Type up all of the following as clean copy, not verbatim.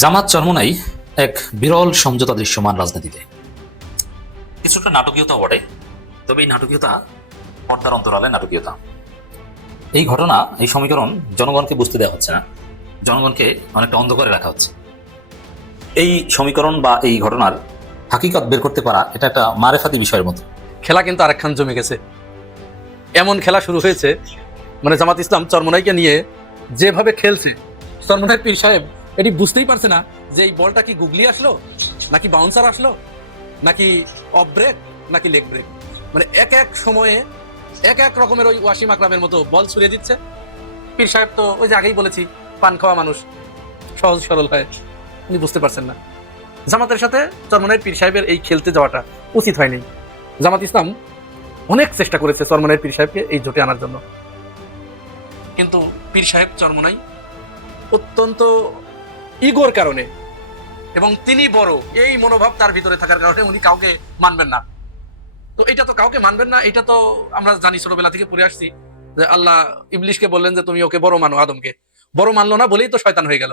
জামাত চরমোনাই এক বিরল সমঝোতা দৃশ্যমান রাজনীতিতে। কিছুটা নাটকীয়তা বটে, তবে এই নাটকীয়তা পর্দার অন্তরালে নাটকীয়তা। এই ঘটনা, এই সমীকরণ জনগণকে বুঝতে দেওয়া হচ্ছে না, জনগণকে অনেকটা অন্ধকারে রাখা হচ্ছে। এই সমীকরণ বা এই ঘটনার হাকিকত বের করতে পারা এটা একটা মারেফাতি বিষয়ের মতো। খেলা কিন্তু আরেকখান জমে গেছে। এমন খেলা শুরু হয়েছে, মানে জামাত ইসলাম চরমোনাইকে নিয়ে যেভাবে খেলছে, চরমোনাই পীর সাহেব এটি বুঝতেই পারছে না যে এই বলটা কি গুগলি আসলো, নাকি বাউন্সার আসলো, নাকি অফ ব্রেক, নাকি লেগ ব্রেক। মানে এক এক সময়ে এক এক রকমের ওই ওয়াসিম আকরামের মতো বল ছুড়ে দিচ্ছে। পীর সাহেব তো ওই যে আগেই বলেছি, পান খাওয়া মানুষ, সহজ সরল হয়, উনি বুঝতে পারছেন না। জামাতের সাথে চরমোনাই পীর সাহেবের এই খেলতে যাওয়াটা উচিত হয়নি। জামাত ইসলাম অনেক চেষ্টা করেছে চরমোনাই পীর সাহেবকে এই জোটে আনার জন্য, কিন্তু পীর সাহেব চরমোনাই অত্যন্ত ইগোর কারণে এবং তিনি বড় এই মনোভাব তার ভিতরে থাকার কারণে উনি কাউকে মানবেন না। তো এটা তো কাউকে মানবেন না, এটা তো আমরা জানি, ছোটবেলা থেকে পড়ে আসছি যে আল্লাহ ইবলিশকে বললেন যে তুমি ওকে বড় মানো, আদমকে বড় মানলো না বলেই তো শয়তান হয়ে গেল।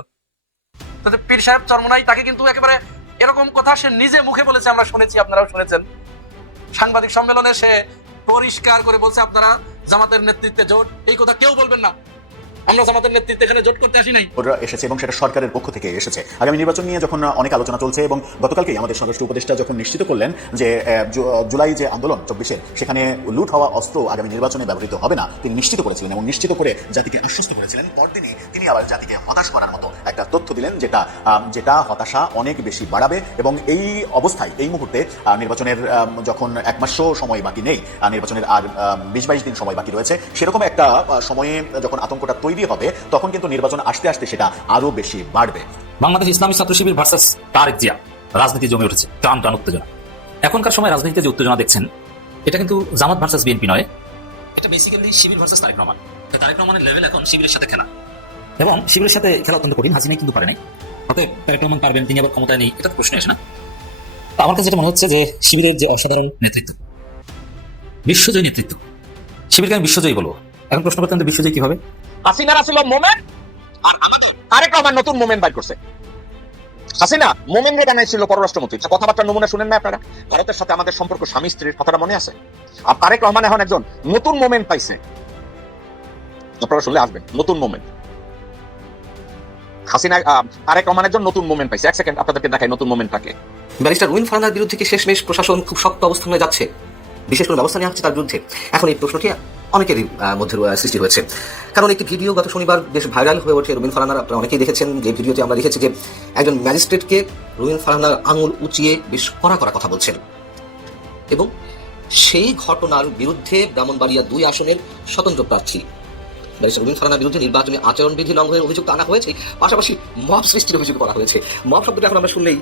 তাতে পীর সাহেব চরমোনাই তাকে কিন্তু একেবারে এরকম কথা সে নিজে মুখে বলেছে, আমরা শুনেছি, আপনারাও শুনেছেন। সাংবাদিক সম্মেলনে সে পরিষ্কার করে বলছে, আপনারা জামাতের নেতৃত্বে জোট, এই কথা কেউ বলবেন না, আমরা জামাতের নেতৃত্বে এখানে জোট করতে আসি নাই। ওরা এসেছে এবং সেটা সরকারের পক্ষ থেকে এসেছে। আগামী নির্বাচন নিয়ে যখন অনেক আলোচনা চলছে এবং গতকালকেই আমাদের স্বরাষ্ট্র উপদেষ্টা যখন নিশ্চিত করলেন যে জুলাই যে আন্দোলন 24-এর, সেখানে লুট হওয়া অস্ত্র আগামী নির্বাচনে ব্যবহৃত হবে না, তিনি নিশ্চিত করেছিলেন এবং নিশ্চিত করে জাতিকে আশ্বস্ত করেছিলেন। পরদিনই তিনি আবার জাতিকে হতাশ করার মতো একটা তথ্য দিলেন, যেটা হতাশা অনেক বেশি বাড়াবে। এবং এই অবস্থায় এই মুহূর্তে নির্বাচনের যখন এক মাসও সময় বাকি নেই, নির্বাচনের আর 20-22 দিন সময় বাকি রয়েছে, সেরকম একটা সময়ে যখন আতঙ্কটা তৈরি হবে, তখন কিন্তু নির্বাচন আসতে আসতে সেটা আরো বেশি বাড়বে। বাংলাদেশ ইসলামী ছাত্র শিবির ভার্সাস তারেক জিয়া রাজনীতি জমে উঠেছে, টান টান উত্তেজনা। এখনকার সময় রাজনীতিতে যে উত্তেজনা দেখছেন, এটা কিন্তু জামাত ভার্সাস বিএনপি নয়, এটা বেসিক্যালি শিবির ভার্সাস তারেক রহমান। তারেক রহমানের লেভেল এখন শিবিরের সাথে খেলা, এবং শিবিরের সাথে খেলা অত্যন্ত কঠিন। হাসিনা কিন্তু পারে নাই, অতএব তারেক রহমান পারবেন, তিনি আবার ক্ষমতায় নেই, এটা তো প্রশ্ন আসে না। তো আমার কাছে যেটা মনে হচ্ছে যে শিবিরের যে অসাধারণ নেতৃত্ব, বিশ্বজয়ী নেতৃত্ব, শিবিরকে আমি বিশ্বজয়ী বলবো। এখন প্রশ্ন করতেন যে বিশ্বজয়ী কিভাবে? হাসিনার আসলে মোমেন্ট, তারেক রহমান নতুন মোমেন্ট বাইর করছে। হাসিনা মোমেন্ট রে বানাইছিল পররাষ্ট্রমন্ত্রী, কথাবার্তার নমুনা শুনেন না আপনারা? ভারতের সাথে আমাদের সম্পর্ক স্বামী স্ত্রীর, কথাটা মনে আছে? আর তারেক রহমান এখন একজন নতুন মোমেন্ট পাইছে, আপনারা শুনলে আসবেন, নতুন মোমেন্ট। হাসিনা তারেক রহমান একজন নতুন মোমেন্ট পাইছে। এক সেকেন্ড আপনাদেরকে দেখাই নতুন মোমেন্টটাকে। ব্যারিস্টার রুমিন ফারহানার বিরুদ্ধে কি শেষমেশ প্রশাসন খুব শক্ত অবস্থানে যাচ্ছে, বিশেষ করে ব্যবস্থা নেওয়া হচ্ছে তার বিরুদ্ধে? এখন এই প্রশ্নটি অনেকেরই মধ্যে সৃষ্টি হয়েছে, কারণ একটি ভিডিও গত শনিবার বেশ ভাইরাল হয়ে ওঠে রুমিন ফারহানার। আপনারা অনেকেই দেখেছেন যে ভিডিওতে আমরা দেখেছি যে একজন ম্যাজিস্ট্রেটকে রুমিন ফারহানার আঙুল উঁচিয়ে বেশ কড়া কড়া কথা বলছেন, এবং সেই ঘটনার বিরুদ্ধে ব্রাহ্মণবাড়িয়া 2 আসনের স্বতন্ত্র প্রার্থী ব্যারিস্টার রুমিন ফারহানার বিরুদ্ধে নির্বাচনী আচরণবিধি লঙ্ঘনের অভিযোগ আনা হয়েছে, পাশাপাশি মব সৃষ্টির অভিযোগ করা হয়েছে। মব শব্দটা এখন আমরা শুনলেই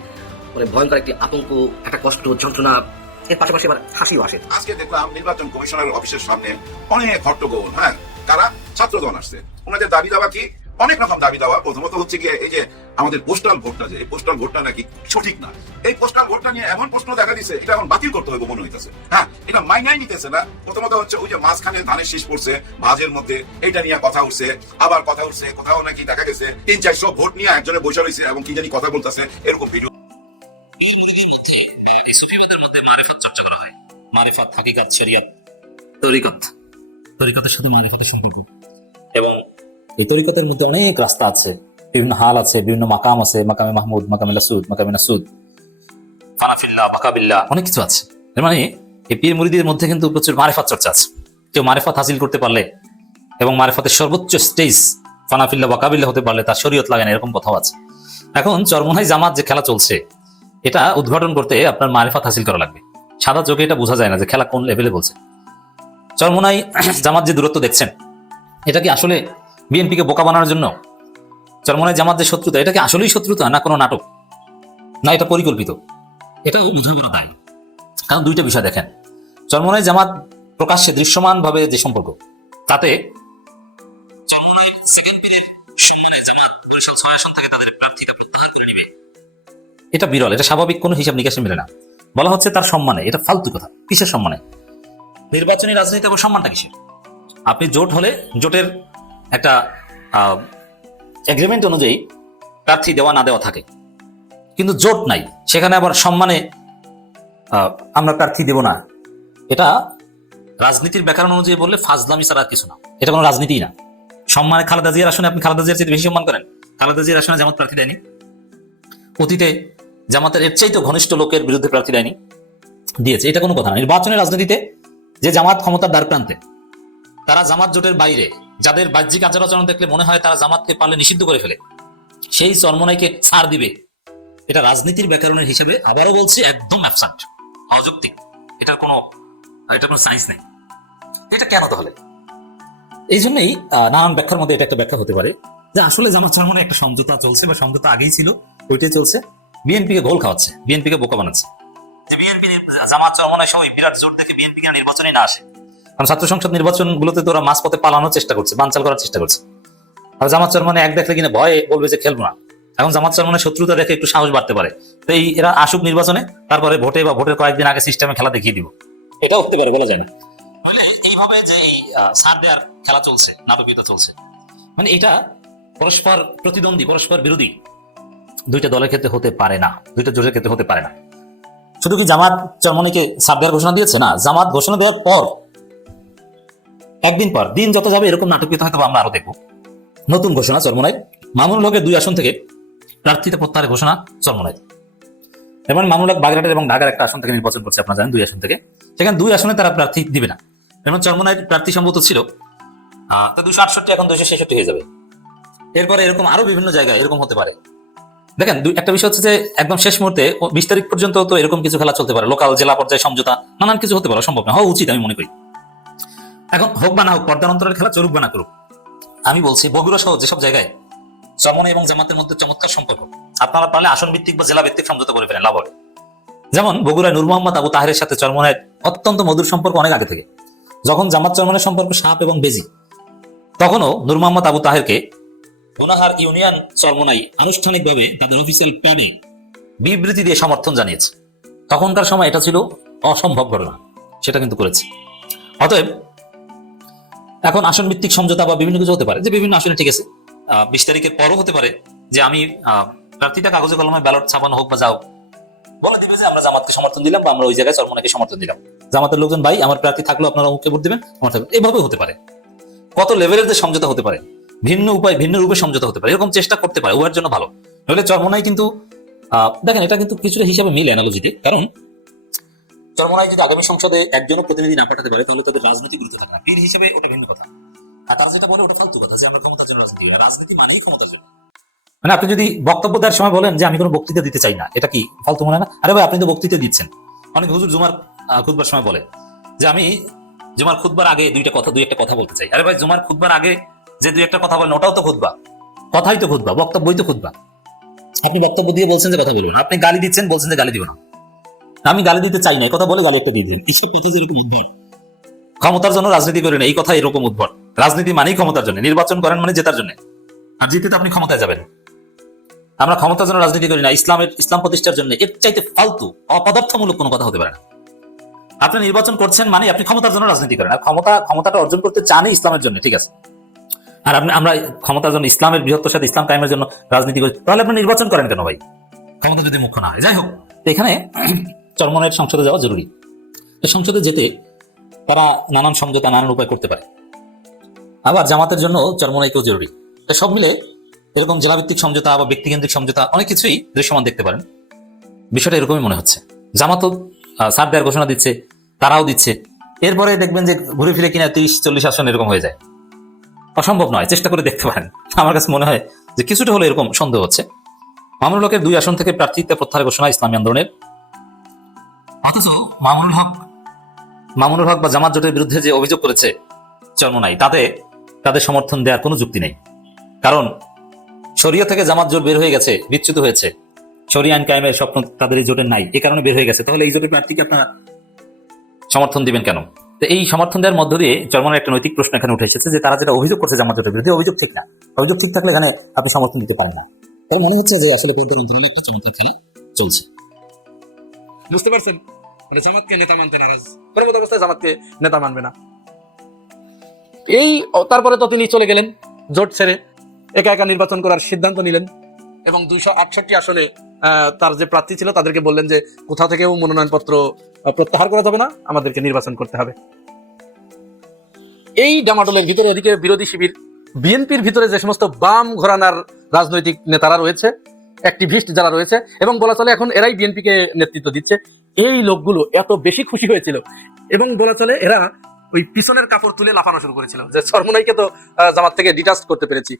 মানে ভয়ঙ্কর একটি আতঙ্ক, একটা কষ্ট, যন্ত্রণা, এর পাশাপাশি আবার হাসিও আসে। আজকে দেখলাম নির্বাচন কমিশনের অফিসের সামনে অনেক হট্টগোল। হ্যাঁ, কারা? ছাত্রগণ আসছে। ওনাদের দাবি দাওয়া কি? অনেক রকম দাবি দাওয়া। প্রথমত হচ্ছে গিয়ে এই যে আমাদের পোস্টাল ভোটটা, যে এই পোস্টাল ভোটটা নাকি সঠিক না, এই পোস্টাল ভোটটা নিয়ে এমন প্রশ্ন দেখা দিচ্ছে, এটা এখন বাতিল করতে হবে মনে হইতেছে। হ্যাঁ, এটা মাইনাই নিতেছে না। প্রথমত হচ্ছে ওই যে মাঝখানে ধানের শীষ পড়ছে ভাজের মধ্যে, এটা নিয়ে কথা উঠছে, আবার কথা উঠছে, কোথাও নাকি দেখা গেছে 300-400 ভোট নিয়ে একজনে বসে রয়েছে এবং কি জানি কথা বলতেছে, এরকম ভিডিও। মারিফাত চর্চা করা হয়, মারিফাত, হাকিকাত, শরিয়ত, তরিকত, তরিকতের সাথে মারিফাতের সম্পর্ক। এবং এই তরিকতের মধ্যে অনেক রাস্তা আছে, বিভিন্ন হাল আছে, বিভিন্ন মাকাম আছে, মাকামে মাহমুদ, মাকামে লাসুদ, মাকামে নাসুদ, ফানাফিল্লাহ, বাকাবিল্লাহ, অনেক কিছু আছে। এর মানে এই পীর মুরিদের মধ্যে কিন্তু প্রচুর মারিফাত চর্চা আছে। কেউ মারিফাত হাসিল করতে পারলে এবং মারিফাতের সর্বোচ্চ স্টেজ ফানাফিল্লাহ, বাকাবিল্লাহ হতে পারলে তার শরীয়ত লাগে না, এরকম কথাও আছে। এখন চরমোনাই জামাত যে খেলা চলছে, এটা উদ্ঘাটন করতে আপনার মারিফাত হাসিল করা লাগবে। সাদা চোখে এটা বোঝা যায় না যে খেলা কোন লেভেলে বলছে। চরমোনাই জামাত যে দূরত্ব দেখছেন, এটা কি আসলে বিএনপিকে বোকা বানানোর জন্য? চরমোনাই জামাত যে শত্রুতা, এটা কি আসলেই শত্রুতা, না কোনো নাটক, না এটা পরিকল্পিত? এটাও বোঝা করা দায়। কারণ দুইটা বিষয় দেখেন, চরমোনাই জামাত প্রকাশ্যে দৃশ্যমান ভাবে যে সম্পর্ক, তাতে চরমোনাই সেকেন্ড পীরের সম্মানে জামাত 6 আসন থেকে তাদের প্রার্থীতা প্রত্যাহার করে নেবে, এটা বিরল, এটা স্বাভাবিক কোনো হিসাব নিকাশে মেলে না। বলা হচ্ছে তার সম্মানে, এটা ফালতু কথা। কিসের সম্মানে? নির্বাচনী রাজনীতি আবার সম্মানটা কিসের? আপনি জোট হলে জোটের একটা এগ্রিমেন্ট অনুযায়ী প্রার্থী দেওয়া না দেওয়া থাকে, কিন্তু জোট নাই, সেখানে আবার সম্মানে আমরা প্রার্থী দেব না, এটা রাজনীতির ব্যাকরণ অনুযায়ী বললে ফাজলামি ছাড়া আর কিছু না, এটা কোনো রাজনীতি না। সম্মানে খালেদা জিয়ার আসনে আপনি খালেদা জিয়ার চেয়ে বেশি সম্মান করেন? খালেদা জিয়ার আসনে জামাত প্রার্থী দেয়নি? অতীতে জামাতের এর চাইতে ঘনিষ্ঠ লোকের বিরুদ্ধে প্রার্থী দেয়নি? দিয়েছে। এটা কোনো কথা না। নির্বাচনের রাজনীতিতে যে জামাত ক্ষমতার দ্বার প্রান্তে, তারা জামাত জোটের বাইরে, যাদের বাহ্যিক আচার আচরণ দেখলে মনে হয় তারা জামাতকে পারলে নিষিদ্ধ করে ফেলে, সেই চরমনাইকে ছাড় দিবে, এটা রাজনীতির ব্যাকরণের হিসাবে আবারও বলছি একদম অ্যাবসার্ড, অযৌক্তিক। এটার কোনো সায়েন্স নেই। এটা কেন তাহলে? এই জন্যই নানান ব্যাখ্যার মধ্যে এটা একটা ব্যাখ্যা হতে পারে যে আসলে জামাত চরমনায় একটা সমঝোতা চলছে, বা সমঝোতা আগেই ছিল, ওইটাই চলছে, বিএনপিকে গোল খাওয়াচ্ছে, বিএনপিকে বোকা বানাচ্ছে। যে বিএনপি জামাত চরমনায় সবাই বিরাট জোট দেখে বিএনপি নির্বাচনে না আসে, কারণ ছাত্র সংসদ নির্বাচনগুলোতে তো ওরা মাঝপথে পালানোর চেষ্টা করছে, বানচাল করার চেষ্টা করছে। আর জামাত চরমনায় এক দেখলে কিনা ভয়ে বলবে যে খেলবো না। এখন জামাত চরমনায় শত্রুতা দেখে একটু সাহস বাড়তে পারে, তো এরা আসুক নির্বাচনে, তারপরে ভোটে বা ভোটের কয়েকদিন আগে সিস্টেমে খেলা দেখিয়ে দিব, এটা হতে পারে, বলা যায় না। বলে এইভাবে যে এই সার দেওয়ার খেলা চলছে, নাটকীয়তা চলছে, মানে এটা পরস্পর প্রতিদ্বন্দ্বী, পরস্পর বিরোধী দুইটা দলের ক্ষেত্রে হতে পারে না, দুইটা জোটের ক্ষেত্রে হতে পারে না। শুধু কি জামাত চরমনাইকে সার দেওয়ার ঘোষণা দিয়েছে? না, জামাত ঘোষণা দেওয়ার পর একদিন পর, দিন যত যাবে এরকম নাটকীয়তা হয়তো আমরা আরো দেখবো। নতুন ঘোষণা চরমনাই, মামুনুল হকের 2 আসন থেকে প্রার্থীতা প্রত্যাহারের ঘোষণা চরমনাই। এবার মামুনুল হক বাগেরহাটের এবং ঢাকার একটা আসন থেকে নির্বাচন করছে, আপনারা জানেন, 2 আসন থেকে। সেখানে 2 আসনে তারা প্রার্থী দিবে না। যেমন চরমনাইয়ের প্রার্থী সম্ভবত ছিল 268, এখন 266 হয়ে যাবে। এরপরে এরকম আরো বিভিন্ন জায়গায় এরকম হতে পারে। দেখেন, একটা বিষয় হচ্ছে যে একদম শেষ মুহূর্তে 20 তারিখ পর্যন্ত তো এরকম কিছু খেলা চলতে পারে, লোকাল জেলা পর্যায়ে সমঝোতা, নানান কিছু হতে পারে, সম্ভব না, হওয়া উচিত আমি মনে করি। এখন হোক বা না হোক, পর্দার অন্তরের খেলা চলুক বা না করুক, আমি বলছি বগুড়া সহ যেসব জায়গায় চরমনাই এবং জামাতের মধ্যে চমৎকার সম্পর্ক, আপনারা পারলে আসন ভিত্তিক বা জেলা ভিত্তিক সমঝোতা করে ফেলেন, লাভ হবে। যেমন বগুড়ায় নূর মোহাম্মদ আবু তাহেরের সাথে চরমনাইয়ের অত্যন্ত মধুর সম্পর্ক অনেক আগে থেকে। যখন জামাত চরমনাইয়ের সম্পর্ক সাপ এবং বেজি, তখনও নূর মোহাম্মদ আবু তাহেরকে গুনাহার ইউনিয়ন চরমনাই আনুষ্ঠানিকভাবে তাদের অফিসিয়াল প্যাডে বিবৃতি দিয়ে সমর্থন জানিয়েছে। তখনকার সময় এটা ছিল অসম্ভব ঘটনা, সেটা কিন্তু করেছে। অতএব এখন আসন ভিত্তিক সমঝোতা বা বিভিন্ন কিছু হতে পারে, যে বিভিন্ন আসনে ঠিক আছে, 20 তারিখের পরও হতে পারে যে আমি প্রার্থীটা কাগজে কলমে ব্যালট ছাপানো হোক বা যাও, বলে দিবে যে আমরা জামাতকে সমর্থন দিলাম, বা আমরা ওই জায়গায় চরমনাইকে সমর্থন দিলাম। জামাতের লোকজন, ভাই আমার প্রার্থী থাকলো, আপনারা অমুককে ভোট দিবেন, আমার থাকবে, এইভাবে হতে পারে। কত লেভেলের যে সমঝোতা হতে পারে, ভিন্ন উপায়, ভিন্ন রূপে সমঝোতা হতে পারে, এরকম চেষ্টা করতে পারে, উহার জন্য ভালো। নইলে চরমনাই কিন্তু দেখেন, এটা কিন্তু কিছুটা হিসাবে মিলে অ্যানালজিতে, কারণ চরমনাই যদি আগামী সংসদে একজনও প্রতিনিধি না পাঠাতে পারে, তাহলে তাদের রাজনীতি গুরুত্ব থাকে না, বীর হিসেবে ওটা ভিন্ন কথা। আর তারা যেটা বলে ওটা ফালতু কথা, যে আমরা ক্ষমতার জন্য রাজনীতি করি, রাজনীতি মানেই ক্ষমতার জন্য। মানে আপনি যদি বক্তব্য দেওয়ার সময় বলেন যে আমি কোনো বক্তৃতা দিতে চাই না, এটা কি ফালতু মনে হয় না? আরে ভাই, আপনি তো বক্তৃতা দিচ্ছেন। অনেক হুজুর জুমার খুতবার সময় বলে যে আমি জুমার খুতবার আগে দুই একটা কথা বলতে চাই। আরে ভাই, জুমার খুতবার আগে যে 2-1টা কথা বলেন, ওটাও তো খুতবা, কথাই তো খুতবা, বক্তব্যই তো খুতবা। আপনি বক্তব্য দিয়ে বলছেন যে কথা বলবেন, আপনি গালি দিচ্ছেন, বলছেন যে গালি দিব না। আমি গালি দিতে চাই না, কথা বলে গালি একটা দিয়ে দিন, কিসের কথা যেরকম উদ্ভট, ক্ষমতার জন্য রাজনীতি করেন, এই কথা এরকম উদ্ভট। রাজনীতি মানেই ক্ষমতার জন্য, নির্বাচন করেন মানে জেতার জন্য, আর জিতে তো আপনি ক্ষমতায় যাবেন। আমরা ক্ষমতার জন্য রাজনীতি করি না, ইসলাম প্রতিষ্ঠার জন্য। এর চাইতে ফালতু অপদার্থমূলক কোনো কথা হতে পারে না। আপনি নির্বাচন করছেন মানে আপনি ক্ষমতার জন্য রাজনীতি করেন, আর ক্ষমতাটা অর্জন করতে চান ইসলামের জন্য, ঠিক আছে। আর আমরা ক্ষমতার জন্য, ইসলামের বৃহত্তর সাথে ইসলাম কায়েমের জন্য রাজনীতি করি, তাহলে আপনি নির্বাচন করেন কেন ভাই? ক্ষমতা যদি মুখ্য না হয়। যাই হোক, এখানে চরমনাইয়ের সংসদে যাওয়া জরুরি। সংসদে যেতে তারা নানান সমঝোতা, নানান উপায় করতে পারে। আবার জামাতের জন্য চরমনাইকেও জরুরি। সব মিলে এরকম জেলাভিত্তিক সমঝোতা বা ব্যক্তিকেন্দ্রিক সমঝোতা অনেক কিছুই দৃশ্যমান দেখতে পারেন। বিষয়টা এরকমই মনে হচ্ছে। জামাতও সার দেওয়ার ঘোষণা দিচ্ছে, তারাও দিচ্ছে, এরপরে দেখবেন যে ঘুরে ফিরে কিনা 30-40 আসন এরকম হয়ে যায়। অসম্ভব নয়, চেষ্টা করে দেখতে পারেন। আমার কাছে মনে হয় যে কিছুটা হলে এরকম সন্দেহ হচ্ছে। মামুনুল হকের 2 আসন থেকে প্রার্থীতা প্রত্যাহারের ঘোষণা ইসলামী আন্দোলনের। অথচ মামুনুল হক বা জামাত জোটের বিরুদ্ধে যে অভিযোগ করেছে চরমনাই, তাদের সমর্থন দেওয়ার কোনো যুক্তি নেই। কারণ শরিয়া থেকে জামাত জোট বের হয়ে গেছে, বিচ্যুত হয়েছে, শরিয়া আইন কায়েমের স্বপ্ন তাদের এই জোটের নাই, এই কারণে বের হয়ে গেছে। তাহলে এই জোটের প্রার্থীকে আপনারা সমর্থন দিবেন কেন? তো এই সমর্থন দেওয়ার মধ্য দিয়ে চরমনাইয়ের একটা নৈতিক প্রশ্ন এখানে উঠে এসেছে যে তারা যেটা অভিযোগ করছে জামাত জোটের বিরুদ্ধে, অভিযোগ ঠিক না। অভিযোগ ঠিক থাকলে এখানে আপনি সমর্থন দিতে পারেন না। তার মনে হচ্ছে যে আসলে একটা চমৎকার খেলা চলছে। বুঝতে পারছেন? মানে জামাতকে নেতা মানতে নারাজ, কোনো মতো অবস্থায় জামাতকে নেতা মানবে না। তারপরে তো তিনি চলে গেলেন, জোট ছেড়ে একা একা নির্বাচন করার সিদ্ধান্ত নিলেন। এবং 268 আসনে তার যে প্রার্থী ছিল তাদেরকে বললেন যে কোথাও থেকেও মনোনয়নপত্র প্রত্যাহার করা যাবে না, আমাদেরকে নির্বাচন করতে হবে। এই ডামাডোলের ভিতরে এদিকে বিরোধী শিবির বিএনপির ভিতরে যে সমস্ত বাম ঘরানার রাজনৈতিক নেতারা রয়েছে, অ্যাক্টিভিস্ট যারা রয়েছে, এবং বলা চলে এখন এরাই বিএনপিকে নেতৃত্ব দিচ্ছে, এই লোকগুলো এত বেশি খুশি হয়েছিল এবং বলা চলে এরা ওই পিছনের কাপড় তুলে লাফানো শুরু করেছিল যে চরমোনাইকে তো জামাত থেকে ডিটাচ করতে পেরেছি।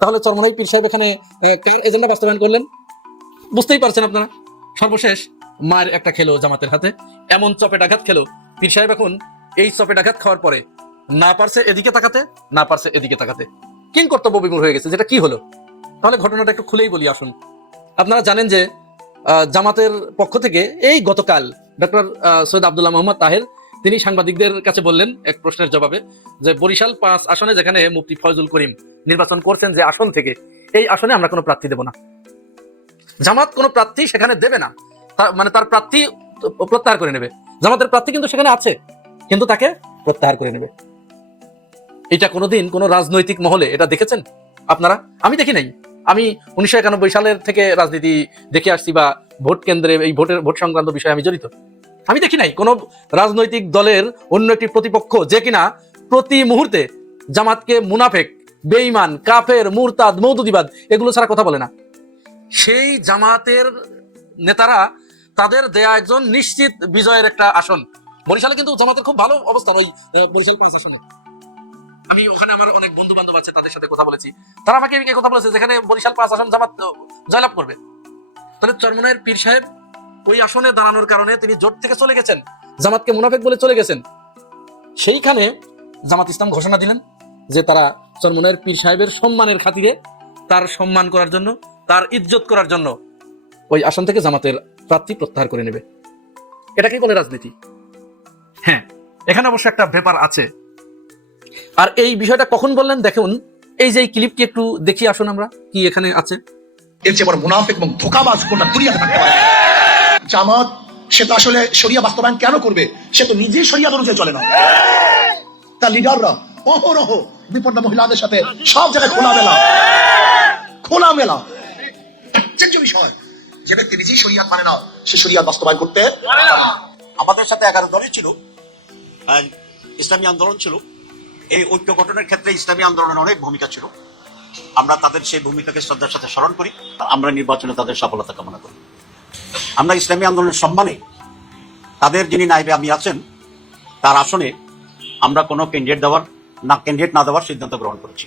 তাহলে চরমোনাই পীর সাহেব এখানে কার এজেন্ডা বাস্তবায়ন করলেন বুঝতেই পারছেন আপনারা। সর্বশেষ মার একটা খেলো জামাতের হাতে, এমন চপেটাঘাত খেলো পীর সাহেব এখন এই চপেটাঘাত খাওয়ার পরে না পারছে এদিকে তাকাতে, না পারছে এদিকে তাকাতে, কিং কর্তব্য বিমূঢ় হয়ে গেছে। যেটা কি হলো তাহলে ঘটনাটা একটু খুলেই বলি আসুন। আপনারা জানেন যে জামাতের পক্ষ থেকে এই গতকাল ডক্টর সৈয়দ আব্দুল্লাহ মোহাম্মদ তাহের তিনি সাংবাদিকদের কাছে বললেন এক প্রশ্নের জবাবে যে বরিশাল 5 আসনে যেখানে মুফতি ফয়জুল করিম নির্বাচন করছেন যে আসন থেকে, এই আসনে আমরা কোনো প্রার্থী দেব না, জামাত কোনো প্রার্থী সেখানে দেবে না, মানে তার প্রার্থী প্রত্যাহার করে নেবে। জামাতের প্রার্থী কিন্তু সেখানে আছে, কিন্তু তাকে প্রত্যাহার করে নেবে। এটা কোনোদিন কোনো রাজনৈতিক মহলে এটা দেখেছেন আপনারা? আমি দেখি নাই। আমি 1991 সালের থেকে রাজনীতি দেখে আসছি বা ভোট কেন্দ্রে এই ভোট সংক্রান্ত বিষয়ে আমি জড়িত। আমি দেখি নাই কোন রাজনৈতিক দলের অন্য একটি প্রতিপক্ষ যে কিনা প্রতি মুহূর্তে জামাতকে মুনাফেক, বেঈমান, কাফের, মুরতাদ, মওদুদিবাদ এগুলো ছাড়া কথা বলে না। সেই জামাতের নেতারা তাদের দেয়া একজন নিশ্চিত বিজয়ের একটা আসন, বরিশালে কিন্তু জামাতের খুব ভালো অবস্থান ওই বরিশাল 5 আসনে। আমি ওখানে আমার অনেক বন্ধু বান্ধব আছে, তাদের সাথে কথা বলেছি, তারা আমাকে এই কথা বলেছে যেখানে বরিশাল 5 আসন জামাত জয়লাভ করবে। তাহলে চরমোনাইয়ের পীর সাহেব ওই আসনে দাঁড়ানোর কারণে তিনি জোট থেকে চলে গেছেন, জামাতকে মুনাফেক বলে চলে গেছেন। সেইখানে জামাত ইসলাম ঘোষণা দিলেন যে তারা চরমোনাইয়ের পীর সাহেবের সম্মানের খাতিরে, তার সম্মান করার জন্য, তার ইজ্জত করার জন্য ওই আসন থেকে জামাতের প্রার্থী প্রত্যাহার করে নেবে। এটাকেই বলে রাজনীতি। হ্যাঁ, এখানে অবশ্য একটা ব্যাপার আছে। আর এই বিষয়টা কখন বললেন দেখুন, এই যে ক্লিপটি একটু দেখি আসুন আমরা, কি এখানে আছে। এর চেয়ে বড় মুনাফিক এবং ধোঁকাবাজ গোটা দুনিয়াতে থাকতে পারে। জামাত সে তো আসলে শরিয়া বাস্তবায়ন কেন করবে? সে তো নিজেই শরিয়া অনুযায়ী চলে না। তার লিডাররা অহরহ বিপন্ন মহিলাদের সাথে সব জায়গায় খোলামেলা আশ্চর্য বিষয়, যে ব্যক্তি নিজেই শরিয়াত মানে না সে শরিয়াত বাস্তবায়ন করতে পারে না। আমাদের সাথে 11 দলই ছিল, ইসলামী আন্দোলন ছিল। এই ঐক্য গঠনের ক্ষেত্রে ইসলামী আন্দোলনের অনেক ভূমিকা ছিল। আমরা তাদের সেই ভূমিকাকে শ্রদ্ধার সাথে স্মরণ করি। আমরা নির্বাচনে তাদের সফলতা কামনা করি। আমরা ইসলামী আন্দোলনের সম্মানে তাদের যিনি নায়েবে আমি আছেন তার আসনে আমরা কোনো ক্যান্ডিডেট না দেওয়ার সিদ্ধান্ত গ্রহণ করেছি।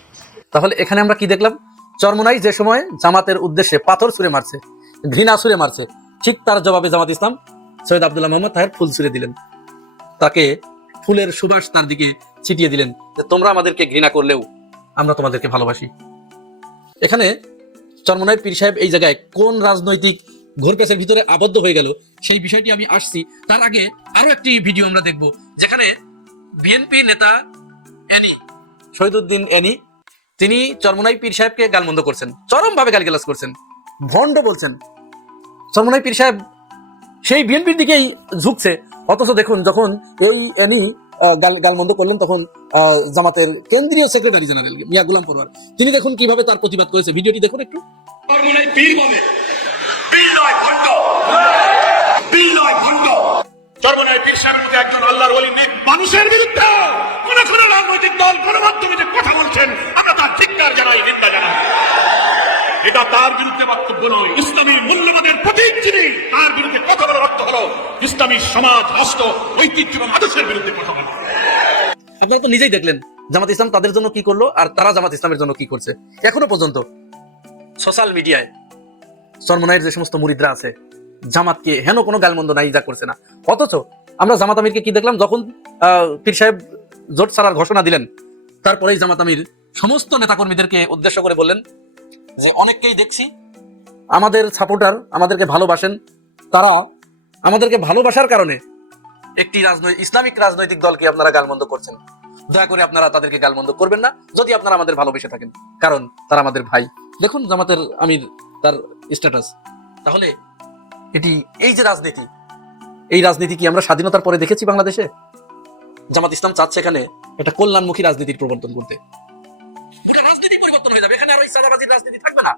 তাহলে এখানে আমরা কি দেখলাম? চরমোনাই যে সময় জামাতের উদ্দেশ্যে পাথর ছুঁড়ে মারছে, ঘৃণা ছুঁড়ে মারছে, ঠিক তার জবাবে জামাত ইসলাম সৈয়দ আব্দুল্লাহ মোহাম্মদ তাহের ফুল ছুঁড়ে দিলেন, তাকে ফুলের সুবাস তার দিকে ছিটিয়ে দিলেন যে তোমরা আমাদেরকে ঘৃণা করলেও আমরা তোমাদেরকে ভালোবাসি। এখানে চরমোনাই পীর সাহেব এই জায়গায় কোন রাজনৈতিক ঘোরপেচের ভিতরে আবদ্ধ হয়ে গেল সেই বিষয়টি আমি আসছি। তার আগে আরো একটি ভিডিও আমরা দেখব যেখানে বিএনপি নেতা এনি শহীদুদ্দিন এনি তিনি চরমোনাই পীর সাহেবকে গালমন্দ করছেন, চরমভাবে গালিগালাজ করছেন, ভণ্ড বলছেন। চরমোনাই পীর সাহেব সেই বিএনপির দিকেই ঝুঁকছে, অথচ দেখুন যখন এই এনি গালমন্দ করলেন তখন জামাতের কেন্দ্রীয় সেক্রেটারি জেনারেল মিয়া গোলাম পরোয়ার তিনি দেখুন কিভাবে তার প্রতিবাদ করেছে। ভিডিওটি দেখুন একটু। চরমোনাই পীর সাহেবের মতো একজন আল্লাহর ওলি নেক মানুষের বিরুদ্ধে কোন রাজনৈতিক দল গণমাধ্যমে যে কথা বলছেন আমরা তার ধিক্কার জানাই, নিন্দা জানাই। এটা তার বিরুদ্ধে বক্তব্য নয়, ইসলামী মূল্যবোধের প্রতীক যিনি তার বিরুদ্ধে কথা বলার অর্থ হলো ইসলামী সমাজ, রাষ্ট্র, ঐতিহ্য এবং আদর্শের বিরুদ্ধে কথা বলা। আপনারা তো নিজেই দেখলেন জামাত ইসলাম তাদের জন্য কি করলো আর তারা জামাত ইসলামের জন্য কি করছে। এখনো পর্যন্ত সোশ্যাল মিডিয়ায় চরমোনাইয়ের যে সমস্ত মুরিদরা আছে জামাতকে হেন কোনো গালমন্দ নাই যা করছে না, অথচ আমরা জামাত আমিরকে কি দেখলাম যখন পীর সাহেব জোট ছাড়ার ঘোষণা দিলেন তারপরেই জামাত আমির সমস্ত নেতাকর্মীদেরকে উদ্দেশ্য করে বললেন যে অনেককেই দেখছি আমাদের সাপোর্টার, আমাদেরকে ভালোবাসেন, তারা আমাদেরকে ভালোবাসার কারণে একটি ইসলামিক রাজনৈতিক দলকে আপনারা গালমন্দ করছেন, দয়া করে আপনারা তাদেরকে গালমন্দ করবেন না যদি আপনারা আমাদের ভালোবেসে থাকেন, কারণ তারা আমাদের ভাই। দেখুন জামাতের আমির তার স্ট্যাটাস। তাহলে এটি এই যে রাজনীতি, এই রাজনীতি কি আমরা স্বাধীনতার পরে দেখেছি বাংলাদেশে? জামাত ইসলাম চাচ্ছে এখানে একটা কল্যাণমুখী রাজনীতির প্রবর্তন করতে। রাজনীতি পরিবর্তন হয়ে যাবে, এখানে আর ওই চাঁদাবাজির রাজনীতি থাকবে না,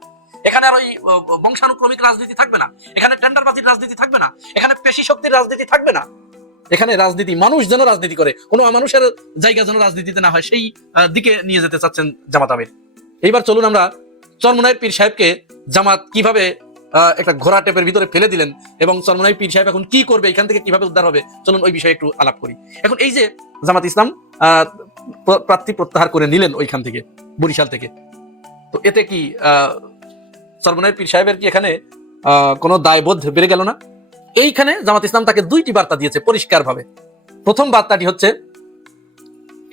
এখানে এখানে আর ওই বংশানুক্রমিক রাজনীতি থাকবে না, এখানে টেন্ডারবাজির রাজনীতি থাকবে না, এখানে পেশি শক্তির রাজনীতি থাকবে না। এখানে রাজনীতি মানুষ যেন রাজনীতি করে, কোনো মানুষের জায়গা যেন রাজনীতিতে না হয়, সেই দিকে নিয়ে যেতে চাচ্ছেন জামাত আমির। এইবার চলুন আমরা চরমোনাইয়ের পীর সাহেবকে জামাত কিভাবে একটা ঘোড়া টেপের ভিতরে ফেলে দিলেন এবং চরমোনাই পীর সাহেব এখন কি করবে, এখান থেকে কিভাবে উদ্ধার হবে, চলুন ওই বিষয়ে একটু আলাপ করি। এখন এই যে জামাত ইসলাম প্রার্থী প্রত্যাহার করে নিলেন ওইখান থেকে, বরিশাল থেকে, তো এতে কি চরমোনাই পীর সাহেবের কি এখানে কোনো দায়বোধ বেড়ে গেল না? এইখানে জামাত ইসলাম তাকে দুইটি বার্তা দিয়েছে পরিষ্কার ভাবে। প্রথম বার্তাটি হচ্ছে,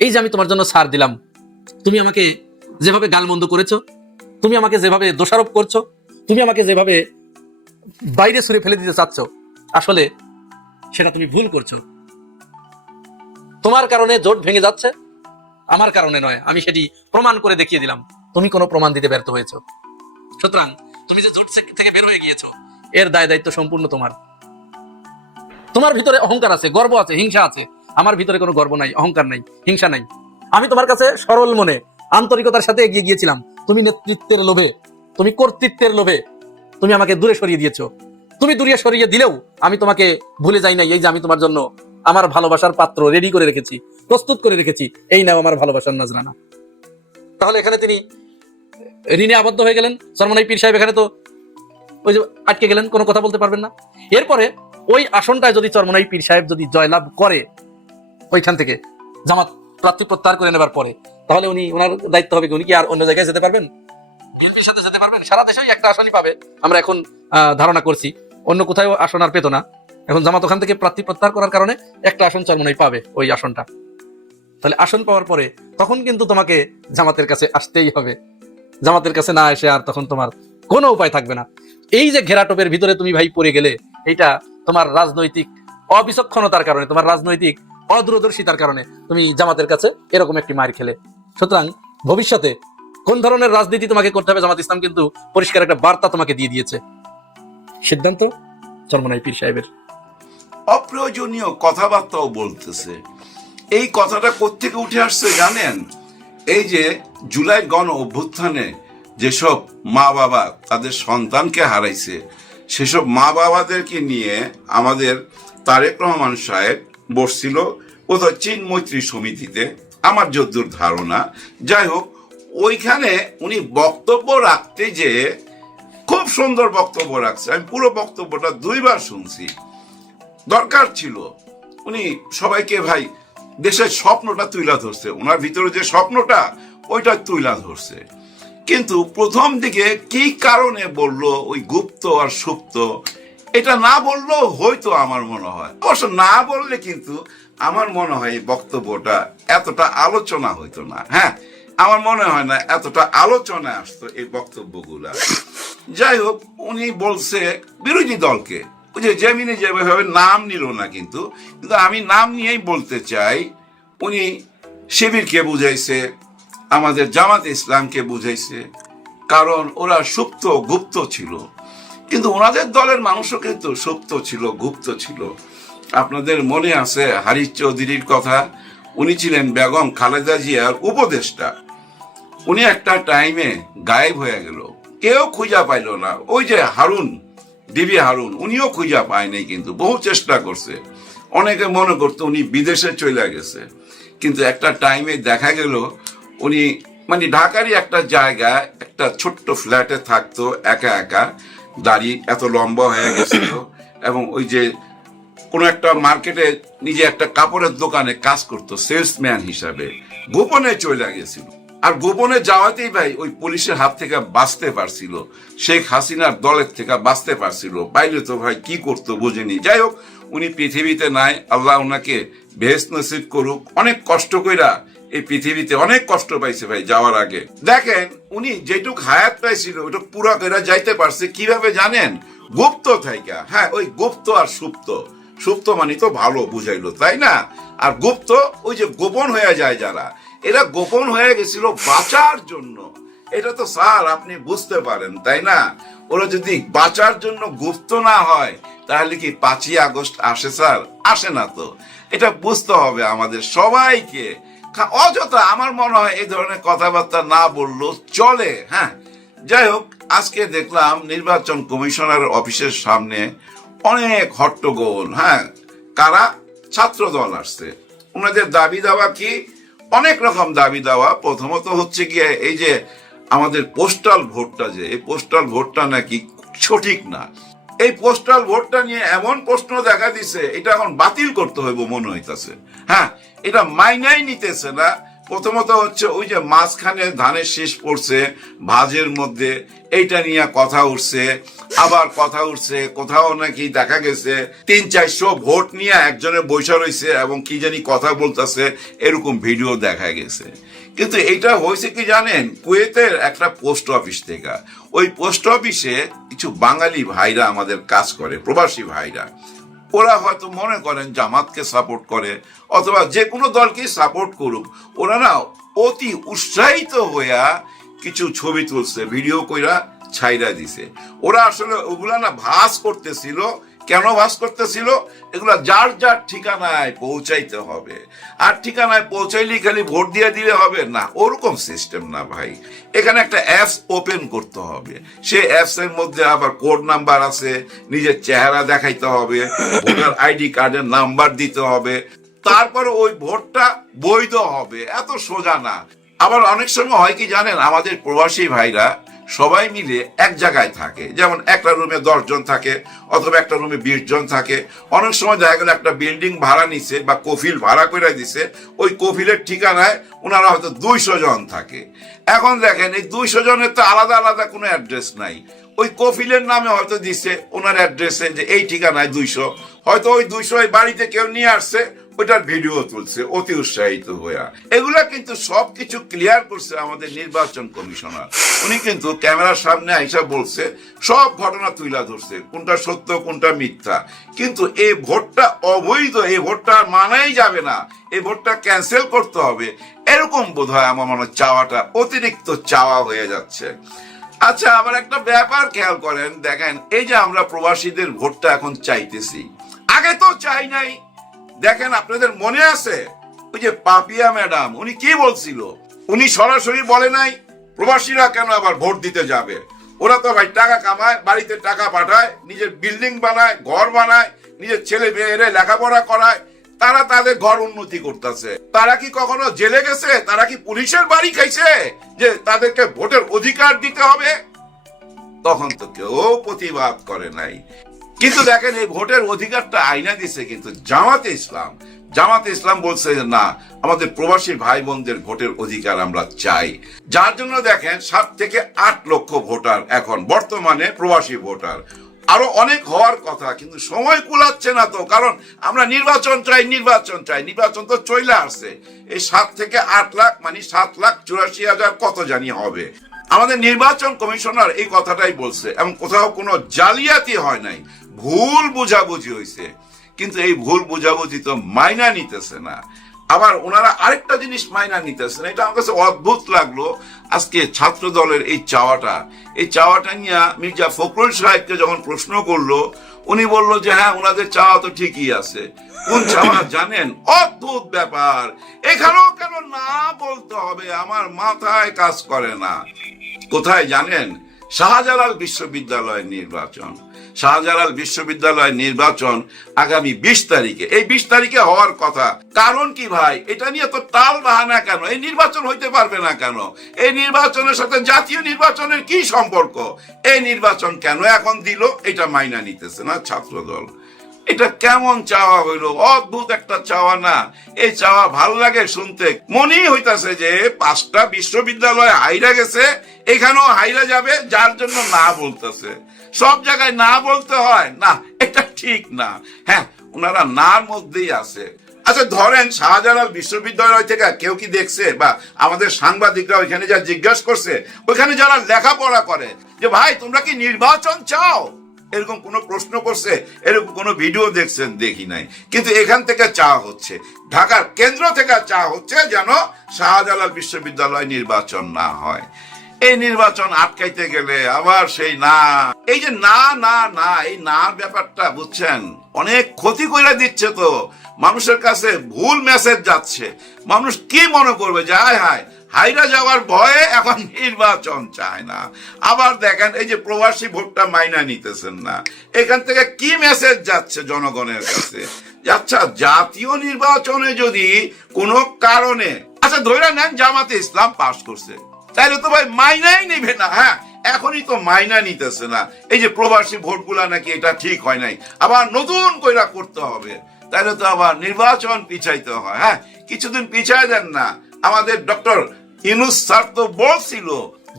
এই যে আমি তোমার জন্য ছাড় দিলাম, তুমি আমাকে যেভাবে গালমন্দ করেছো, তুমি আমাকে যেভাবে দোষারোপ করছো, তুমি আমাকে যেভাবে বাইরে ছুঁড়ে ফেলে দিতে চাচ্ছ, আসলে সেটা তুমি ভুল করছো। তোমার কারণে জোট ভেঙে যাচ্ছে, আমার কারণে নয়। আমি সেটি প্রমাণ করে দেখিয়ে দিলাম, তুমি কোনো প্রমাণ দিতে ব্যর্থ হয়েছো। সুতরাং তুমি যে জোট থেকে বের হয়ে গিয়েছো, এর দায় দায়িত্ব সম্পূর্ণ তোমার। তোমার ভিতরে অহংকার আছে, গর্ব আছে, হিংসা আছে। আমার ভিতরে কোনো গর্ব নাই, অহংকার নাই, হিংসা নাই। আমি তোমার কাছে সরল মনে আন্তরিকতার সাথে এগিয়ে গিয়েছিলাম। তুমি নেতৃত্বের লোভে, তুমি কর্তৃত্বের লোভে তুমি আমাকে দূরে সরিয়ে দিয়েছো। তুমি দূরে সরিয়ে দিলেও আমি তোমাকে ভুলে যাই নাই। এই যে আমি তোমার জন্য আমার ভালোবাসার পাত্র রেডি করে রেখেছি, প্রস্তুত করে রেখেছি, এই নাও আমার ভালোবাসার নজরানা। তাহলে এখানে তিনি ঋণে আবদ্ধ হয়ে গেলেন। চরমোনাই পীর সাহেব এখানে তো ওই যে আটকে গেলেন, কোনো কথা বলতে পারবেন না। এরপরে ওই আসনটায় যদি চরমোনাই পীর সাহেব যদি জয়লাভ করে ওইখান থেকে জামাত প্রার্থী প্রত্যাহার করে নেবার পরে, তাহলে উনি ওনার দায়িত্ব হবে, উনি কি আর অন্য জায়গায় যেতে পারবেন? বিএনপির সাথে যেতে পারবেন? সারা দেশেই একটা আসনই পাবে আমরা এখন ধারণা করছি, অন্য কোথাও আসন আর পেত না। এখন জামাত ওখান থেকে প্রার্থী প্রত্যাহার করার কারণে একটা আসন চরমোনাই পাবে, ওই আসনটা। তাহলে আসন পাওয়ার পরে তখন কিন্তু তোমাকে জামাতের কাছে আসতেই হবে। জামাতের কাছে না এসে আর তখন তোমার কোনো উপায় থাকবে না। এই যে ঘেরাটোপের ভিতরে তুমি ভাই পড়ে গেলে, এইটা তোমার রাজনৈতিক অবিচক্ষণতার কারণে, তোমার রাজনৈতিক অদূরদর্শিতার কারণে তুমি জামাতের কাছে এরকম একটি মার খেলে। সুতরাং ভবিষ্যতে কোন ধরনের রাজনীতি তোমাকে করতে হবে, জামাত ইসলাম কিন্তু পরিষ্কার একটা বার্তা তোমাকে দিয়ে দিয়েছে। সিদ্ধান্ত চরমোনাই পীর সাহেবের। অপ্রয়োজনীয় কথাবার্তাও বলতেছে। এই কথাটা কোত্থেকে উঠে আসছে জানেন? এই যে জুলাই গণ অভ্যুত্থানে যেসব মা বাবা তাদের সন্তানকে হারাইছে, সেসব মা বাবাদেরকে নিয়ে আমাদের তারেক রহমান সাহেব বসছিল কোথাও চীন মৈত্রী সমিতিতে, আমার যদ্দূর ধারণা। যাই হোক, ওইখানে উনি বক্তব্য রাখতে যে খুব সুন্দর বক্তব্য রাখছে। আমি পুরো বক্তব্যটা দুইবার শুনছি। দরকার ছিল উনি সবাইকে ভাই দেশের স্বপ্নটা তুইলা ধরছে, ওনার ভিতরে যে স্বপ্নটা ওইটা তুইলা ধরছে। কিন্তু প্রথম দিকে কি কারণে বললো ওই গুপ্ত আর সুপ্ত, এটা না বললেও হয়তো আমার মনে হয়, অবশ্য না বললে কিন্তু আমার মনে হয় এই বক্তব্যটা এতটা আলোচনা হইতো না। হ্যাঁ, আমার মনে হয় না এতটা আলোচনা আসতো এই বক্তব্যগুলা। যাই হোক, উনি বলছে বিরোধী দলকে, ওই যে জেমিনে যেভাবে নাম নিল না, কিন্তু আমি নাম নিয়েই বলতে চাই, উনি শিবিরকে বুঝাইছে, আমাদের জামাত ইসলামকে বুঝাইছে, কারণ ওরা সুপ্ত গুপ্ত ছিল। কিন্তু ওনাদের দলের মানুষও কিন্তু সুপ্ত ছিল, গুপ্ত ছিল। আপনাদের মনে আছে হারিস চৌধুরীর কথা? উনি ছিলেন বেগম খালেদা জিয়ার উপদেষ্টা। উনি একটা টাইমে গায়েব হয়ে গেল, কেউ খুঁজা পাইল না। ওই যে হারুন, ডিবি হারুন, উনিও খুঁজা পায়নি, কিন্তু বহু চেষ্টা করছে। অনেকে মনে করতো উনি বিদেশে চলে গেছে, কিন্তু একটা টাইমে দেখা গেল উনি মানে ঢাকারই একটা জায়গায় একটা ছোট্ট ফ্ল্যাটে থাকতো, একা একা, দাড়ি এত লম্বা হয়ে গেছিল, এবং ওই যে কোনো একটা মার্কেটে নিজে একটা কাপড়ের দোকানে কাজ করতো সেলসম্যান হিসাবে, গোপনে চলে গেছিল। আর গোপনে যাওয়াতেই ভাই ওই পুলিশের হাত থেকে বাঁচতে পারছিল, শেখ হাসিনার দলের থেকে বাঁচতে পারছিল। বাইরে তো ভাই কি করতো বুঝেনি। যাই হোক, উনি পৃথিবীতে নাই, আল্লাহ ওনাকে বেহেশত নসিব করুক। অনেক কষ্ট কইরা এই পৃথিবীতে অনেক কষ্ট পাইছে ভাই যাওয়ার আগে। দেখেন, উনি যেটুক হায়াত পাইছিল ওইটুক পুরা কইরা যাইতে পারছে কিভাবে জানেন? গুপ্ত থাইকা। হ্যাঁ, ওই গুপ্ত আর সুপ্ত, সুপ্ত মানে তো ভালো বুঝাইলো, তাই না? আর গুপ্ত ওই যে গোপন হয়ে যায় যারা, এরা গোপন হয়ে গেছিল বাঁচার জন্য। এটা তো স্যার আপনি বুঝতে পারেন, তাই না? ওরা যদি বাঁচার জন্য গুপ্ত না হয়, তাহলে কি 5ই আগস্ট আসে স্যার? আসে না তো। এটা বুঝতে হবে আমাদের সবাইকে। অযথা আমার মনে হয় এই ধরনের কথাবার্তা না বললেও চলে। হ্যাঁ, যাই হোক, আজকে দেখলাম নির্বাচন কমিশনার অফিসের সামনে অনেক হট্টগোল। হ্যাঁ, কারা? ছাত্র দল আসছে। ওনাদের দাবি দাওয়া কি? অনেক রকম দাবি দাওয়া। প্রথমত হচ্ছে গিয়ে এই যে আমাদের পোস্টাল ভোটটা, যে এই পোস্টাল ভোটটা নাকি সঠিক না। এই পোস্টাল ভোটটা নিয়ে এমন প্রশ্ন দেখা দিছে, এটা এখন বাতিল করতে হইব মনে হইতাছে। হ্যাঁ, এটা মাইনাই নিতেছে না। প্রথমত হচ্ছে ওই যে মাঝখানে ধানের শীষ পড়ছে ভাজের মধ্যে, এইটা নিয়ে কথা উঠছে। আবার কথা উঠছে কোথাও নাকি দেখা গেছে 300-400 ভোট নিয়ে একজনের বৈশা রয়েছে এবং কি জানি কথা বলতেছে, এরকম ভিডিও দেখা গেছে। কিন্তু এটা হয়েছে কি জানেন, কুয়েতের একটা পোস্ট অফিস থেকে। ওই পোস্ট অফিসে কিছু বাঙালি ভাইরা আমাদের কাজ করে, প্রবাসী ভাইরা। ওরা হয়তো মনে করেন জামাতকে সাপোর্ট করে অথবা যে কোনো দলকেই সাপোর্ট করুক, ওরা না অতি উৎসাহিত হইয়া কিছু ছবি তুলছে, ভিডিও কইরা ছাইরা দিছে। ওরা আসলে ওগুলা না ভাস করতেছিল। কেন ভাস করতেছিল? এগুলা যার যার ঠিকানায় পৌঁছাইতে হবে। আর ঠিকানায় পৌঁছাইলেই খালি ভোট দিয়ে দিলে হবে না, ওরকম সিস্টেম না ভাই। এখানে একটা অ্যাপস ওপেন করতে হবে। সেই অ্যাপস এর মধ্যে আবার কোড নাম্বার আছে, নিজের চেহারা দেখাইতে হবে, ভোটার আইডি কার্ডের নাম্বার দিতে হবে, তারপরে ওই ভোটটা বৈধ হবে। এত সোজা না। আবার অনেক সময় হয় কি জানেন, আমাদের প্রবাসী ভাইরা সবাই মিলে এক জায়গায় থাকে। যেমন একটা রুমে 10 জন থাকে অথবা একটা রুমে 20 জন থাকে। অনেক সময় দেখা গেল একটা বিল্ডিং ভাড়া নিছে বা কফিল ভাড়া করে দিছে, ওই কফিলের ঠিকানায় ওনারা হয়তো 200 জন থাকে। এখন দেখেন এই 200 জনের তো আলাদা আলাদা কোনো অ্যাড্রেস নাই। ওই কফিলের নামে হয়তো দিছে ওনার অ্যাড্রেসে যে এই ঠিকানায় 200, হয়তো ওই 200 ওই বাড়িতে কেউ নিয়ে আসছে, ওইটার ভিডিও তুলছে অতি উৎসাহিত হইয়া। এগুলা কিন্তু সবকিছু ক্লিয়ার করছে আমাদের নির্বাচন কমিশনার। উনি কিন্তু ক্যামেরার সামনে আইসা বলছে, সব ঘটনা তুইলা ধরছে, কোনটা সত্য কোনটা মিথ্যা। কিন্তু এই ভোটটা অবৈধ, এই ভোটটা মানাই যাবে না, এই ভোটটা ক্যান্সেল করতে হবে, এরকম বোধ হয় আমার মনে হয় চাওয়াটা অতিরিক্ত চাওয়া হয়ে যাচ্ছে। আচ্ছা, আবার একটা ব্যাপার খেয়াল করেন, দেখেন এই যে আমরা প্রবাসীদের ভোটটা এখন চাইতেছি, আগে তো চাই নাই। দেখেন আপনাদের মনে আছে ওই যে পাপিয়া ম্যাডাম, উনি কি বলছিল? উনি সরাসরি বলে নাই প্রবাসীরা কেন আবার ভোট দিতে যাবে। ওরা তো ভাই টাকা কামায়, বাড়িতে টাকা পাঠায়, নিজের বিল্ডিং বানায়, ঘর বানায়, নিজের ছেলে মেয়েরা লেখাপড়া করায়, তারা তাদের ঘর উন্নতি করতেছে। তারা কি কখনো জেলে গেছে? তারা কি পুলিশের বাড়ি খাইছে যে তাদেরকে ভোটের অধিকার দিতে হবে? তখন তো কেউ প্রতিবাদ করে নাই। কিন্তু দেখেন এই ভোটের অধিকারটা আইনা দিছে কিন্তু জামাতে ইসলাম। জামাতে ইসলাম বলছে যে না, আমাদের প্রবাসী ভাই বোনদের ভোটের অধিকার আমরা চাই। যার জন্য দেখেন 7 থেকে 8 লক্ষ ভোটার এখন বর্তমানে প্রবাসী ভোটার। আরো অনেক হওয়ার কথা, কিন্তু সময় কুলাচ্ছে না তো। কারণ আমরা নির্বাচন চাই, নির্বাচন চাই, নির্বাচন তো চলে আসছে। এই 7 থেকে 8 লাখ মানে 7,84,000 কত জানি হবে। আমাদের নির্বাচন কমিশনার এই কথাটাই বলছে এবং কোথাও কোনো জালিয়াতি হয় নাই, ভুল বুঝাবুঝি হয়েছে। কিন্তু এই ভুল বুঝাবুঝি তো মাইনা নিতেছে না। আবার ওনারা আরেকটা জিনিস মাইনা নিতেছে না, এটা আমার কাছে অদ্ভুত লাগলো। আজকে ছাত্র দলের এই চাওয়াটা নিয়ে মির্জা ফখরুল সাহেবকে যখন প্রশ্ন করলো, উনি বলল যে হ্যাঁ, ওনাদের চাওয়া তো ঠিকই আছে। কোন চাওয়া জানেন? অদ্ভুত ব্যাপার। এখানেও কেন না বলতে হবে, আমার মাথায় কাজ করে না। কোথায় জানেন? শাহজালাল বিশ্ববিদ্যালয়ের নির্বাচন। শাহজালাল বিশ্ববিদ্যালয়ের নির্বাচন আগামী 20 তারিখে। এই 20 তারিখে হওয়ার কথা। কারণ কি ভাই, এটা নিয়ে তো টাল বাহানা কেন? এই নির্বাচন হইতে পারবে না কেন? এই নির্বাচনের সাথে জাতীয় নির্বাচনের কি সম্পর্ক? এই নির্বাচন কেন এখন দিল, এটা মাইনা নিতেছে না ছাত্রদল। এটা কেমন চাওয়া হইলো? অদ্ভুত একটা চাওয়া না? এই চাওয়া ভাল লাগে শুনতে। মনেই হইতাছে যে 5টা বিশ্ববিদ্যালয় হাইরা গেছে, এখানেও হাইরা যাবে, যার জন্য না বলতেছে। সব জায়গায় না বলতে হয় না, এটা ঠিক না। হ্যাঁ, ওনারা নার মধ্যেই আছে। আচ্ছা ধরেন শাহজালাল বিশ্ববিদ্যালয় থেকে কেউ কি দেখছে, বা আমাদের সাংবাদিকরা ওইখানে যা জিজ্ঞাসা করছে, ওইখানে যারা লেখাপড়া করে যে ভাই তোমরা কি নির্বাচন চাও, এরকম কোন প্রশ্ন করছে? এরকম কোন ভিডিও দেখছেন? দেখি নাই। কিন্তু এখান থেকে চাওয়া হচ্ছে, ঢাকার কেন্দ্র থেকে চাওয়া হচ্ছে যেন শাহজালাল বিশ্ববিদ্যালয় নির্বাচন না হয়। এই নির্বাচন আটকাইতে গেলে আবার সেই না, এই যে না না না, এই না ব্যাপারটা বুঝছেন অনেক ক্ষতি করে দিচ্ছে। তো মানুষের কাছে ভুল মেসেজ যাচ্ছে। মানুষ কি মনে করবে যে হায় হায় হাইরা যাওয়ার ভয়ে এখন নির্বাচন চায় না। আবার দেখেন এই যে প্রবাসী ভোটটা মাইনা নিতেছেন না, এখান থেকে কি মেসেজ যাচ্ছে জনগণের কাছে? আচ্ছা, জাতীয় নির্বাচনে যদি কোনো কারণে আচ্ছা ধরে নেন জামাতে ইসলাম পাশ করছে, তাইলে তো ভাই মাইনাই নিবে না। হ্যাঁ, এখনই তো মাইনা নিতেছে না, এই যে প্রবাসী ভোটগুলা নাকি এটা ঠিক হয় নাই, আবার নতুন কইরা করতে হবে, তাহলে তো আবার নির্বাচন পিছাইতে হয়। হ্যাঁ, কিছুদিন পিছাই দেন না। আমাদের ডক্টর ইউনূস স্যার তো বলছিল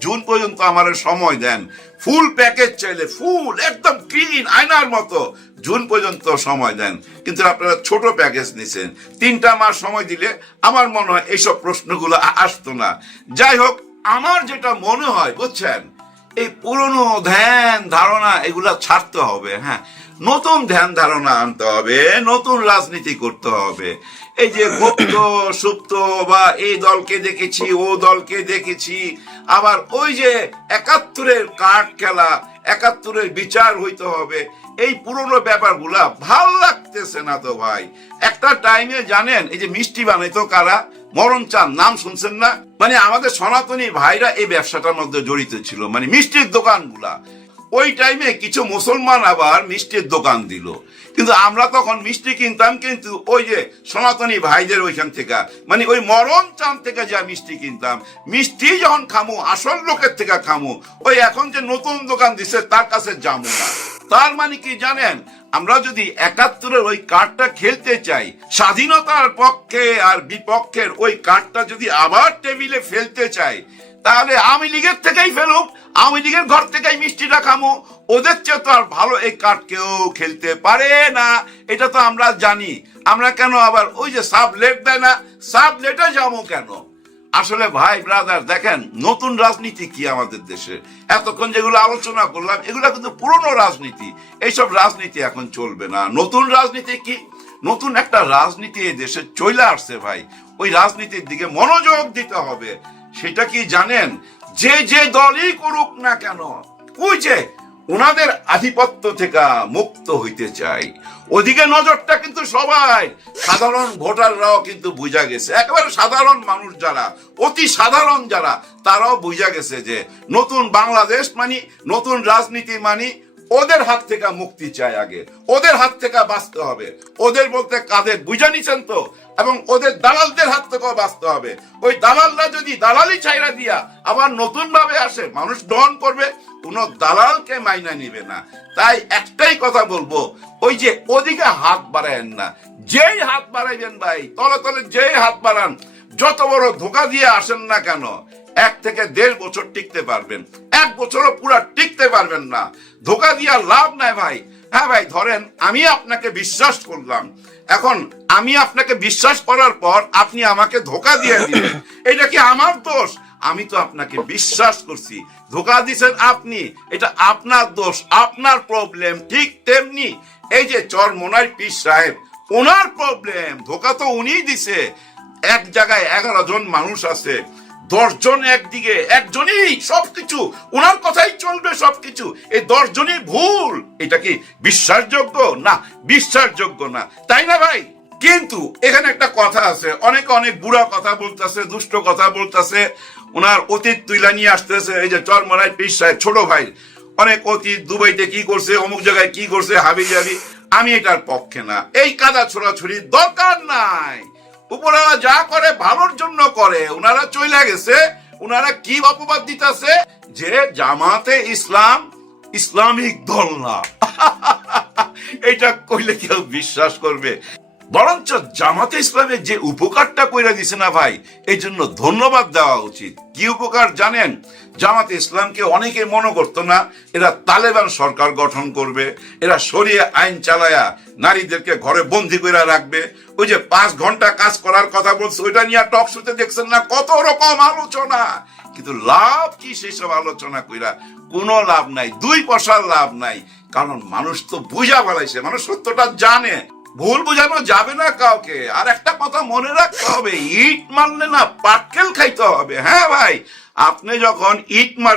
জুন পর্যন্ত আমার সময় দেন, ফুল প্যাকেজ চাইলে ফুল একদম ক্লিন আয়নার মতো জুন পর্যন্ত সময় দেন, কিন্তু আপনারা ছোট প্যাকেজ নিছেন। 3টা মাস সময় দিলে আমার মনে হয় এইসব প্রশ্নগুলো আসতো না। যাই হোক, আমার যেটা মনে হয় বুঝছেন, এই পুরনো ধ্যান ধারণা এগুলা ছাড়তে হবে। হ্যাঁ, নতুন ধ্যান ধারণা আনতে হবে, নতুন রাজনীতি করতে হবে। এই যে গুপ্ত সুপ্ত বা এই দলকে দেখেছি ও দলকে দেখেছি, আবার ওই যে 71-এর কার্ড খেলা, 71-এর বিচার হইতে হবে, এই পুরনো ব্যাপারগুলা ভাল লাগতেছে না তো ভাই। একটা টাইমে জানেন এই যে মিষ্টি বানাইতো কারা, মরণ চান, নাম শুনছেন না? মানে আমাদের সনাতনী ভাইরা এই ব্যবসাটার মধ্যে জড়িত ছিল, মানে মিষ্টির দোকানগুলা। ওই টাইমে কিছু মুসলমান আবার মিষ্টির দোকান দিল, কিন্তু আমরা তখন মিষ্টি কিনতাম কিন্তু ওই যে সনাতনী ভাইদের ওইখান থেকে, মানে ওই মরণ চান থেকে যা মিষ্টি কিনতাম। মিষ্টি যখন খামু আসল লোকের থেকে খামু, ওই এখন যে নতুন দোকান দিছে তার কাছে যাবো না। তার মানে কি জানেন, আমরা যদি 71-এর ওই কার্ডটা খেলতে চাই, স্বাধীনতার পক্ষে আর বিপক্ষের ওই কার্ডটা যদি আবার টেবিলে ফেলতে চাই, তাহলে আওয়ামী লীগের থেকেই ফেলুক, আওয়ামী লীগের ঘর থেকেই মিষ্টিটা খামো। ওদের চেয়ে তো আর ভালো এই কার্ড কেউ খেলতে পারে না, এটা তো আমরা জানি। আমরা কেন আবার ওই যে সাবলেট দেয় না, সাবলেটে যাবো কেন? আসলে ভাই ব্রাদার দেখেন, নতুন রাজনীতি কি আমাদের দেশে? এতক্ষণ যেগুলো আলোচনা করলাম এগুলো কিন্তু পুরনো রাজনীতি, এইসব রাজনীতি এখন চলবে না। নতুন রাজনীতি কি? নতুন একটা রাজনীতি এই দেশে চলে আসছে ভাই, ওই রাজনীতির দিকে মনোযোগ দিতে হবে। সেটা কি জানেন, যে যে দলই করুক না কেন, ওই যে ওনাদের আধিপত্য থেকে মুক্ত হইতে চাই, ওদিকে নজরটা কিন্তু সবাই, সাধারণ ভোটাররাও কিন্তু বুঝা গেছে, একেবারে সাধারণ মানুষ যারা, অতি সাধারণ যারা, তারাও বুঝা গেছে যে নতুন বাংলাদেশ মানি, নতুন রাজনীতি মানি, ওদের হাত থেকে মুক্তি চাই, আগে ওদের হাত থেকে বাঁচতে হবে। ওদের বলতে কাদের বুঝা নিছেন তো? এবং ওদের দালালদের হাত থেকেও বাঁচতে হবে। ওই দালালরা যদি দালালি ছাইরা দিয়া আবার নতুন ভাবে আসে, মানুষ গ্রহণ করবে, কোন দালালকে মাইনা নিবে না। তাই একটাই কথা বলবো, ওই যে ওদিকে হাত বাড়ায়েন না, যেই হাত বাড়াইবেন ভাই, তলে তলে যেই হাত বাড়ান, যত বড় ধোকা দিয়ে আসেন না কেন, 1 থেকে 1.5 বছর টিকতে পারবেন, 1 বছরও পুরা টিকতে পারবেন না। ধোকা দিয়া লাভ নাই ভাই। হ্যাঁ ভাই, ধরেন আমি আপনাকে বিশ্বাস করলাম, এখন আমি আপনাকে বিশ্বাস করার পর আপনি আমাকে ধোকা দিয়ে দিলেন, এটা কি আমার দোষ? আমি তো আপনাকে বিশ্বাস করছি, ধোকা দিছেন আপনি, এটা আপনার দোষ, আপনার প্রবলেম। ঠিক তেমনি এই যে চরমোনাই পীর সাহেব, ওনার প্রবলেম, ধোকা তো উনিই দিছে। এক জায়গায় 11 জন মানুষ আছে, 10 জন একদিকে, একজনই সবকিছু, ওনার কথাই চলবে সবকিছু, এই 10 জনই ভুল। এটা কি বিশ্বাসযোগ্য? না, বিশ্বাসযোগ্য না, তাই না ভাই? কিন্তু এখানে একটা কথা আছে, অনেকে অনেক বুড়া কথা বলতেছে, দুষ্ট কথা বলতেছে, ওনার অতীত তুইলা নিয়ে আসতেছে। এই যে চরমোনাই পীর সাহেব ছোট ভাই, অনেক অতীত, দুবাইতে কি করছে, অমুক জায়গায় কি করছে, হাবি জাবি। আমি এটার পক্ষে না, এই কাদা ছোড়াছুড়ির দরকার নাই। উপরালা যা করে ভালোর জন্য করে। ওনারা চলে গেছে, ওনারা কি অপবাদ দিতেছে যে জামাতে ইসলাম ইসলামিক দল না। এটা কইলে কেউ বিশ্বাস করবে? বরঞ্চ জামাতে ইসলামের যে উপকারটা কইরা দিছে না ভাই, এই জন্য ধন্যবাদ দেওয়া উচিত। কি উপকার জানেন? জামাতে ইসলামকে অনেকে মনে করতো না এরা তালেবান সরকার গঠন করবে, এরা শরিয়া আইন চালায়া নারীদেরকে ঘরে বন্দি করে রাখবে। ওই যে 5 ঘন্টা কাজ করার কথা বলছে, ওইটা নিয়ে টক শোতে দেখছেন না কত রকম আলোচনা, কিন্তু লাভ কি সেসব আলোচনা কইরা? কোনো লাভ নাই, 2 পয়সার লাভ নাই। কারণ মানুষ তো বুঝা ফেলাইছে, মানুষ সত্যটা জানে, ভুল বোঝানো যাবে না কাউকে। আর একটা কথা মনে রাখতে হবে, ইট মারলে না পাটকেল খাইতে হবে। হ্যাঁ ভাই, আপনি যখন ইট মার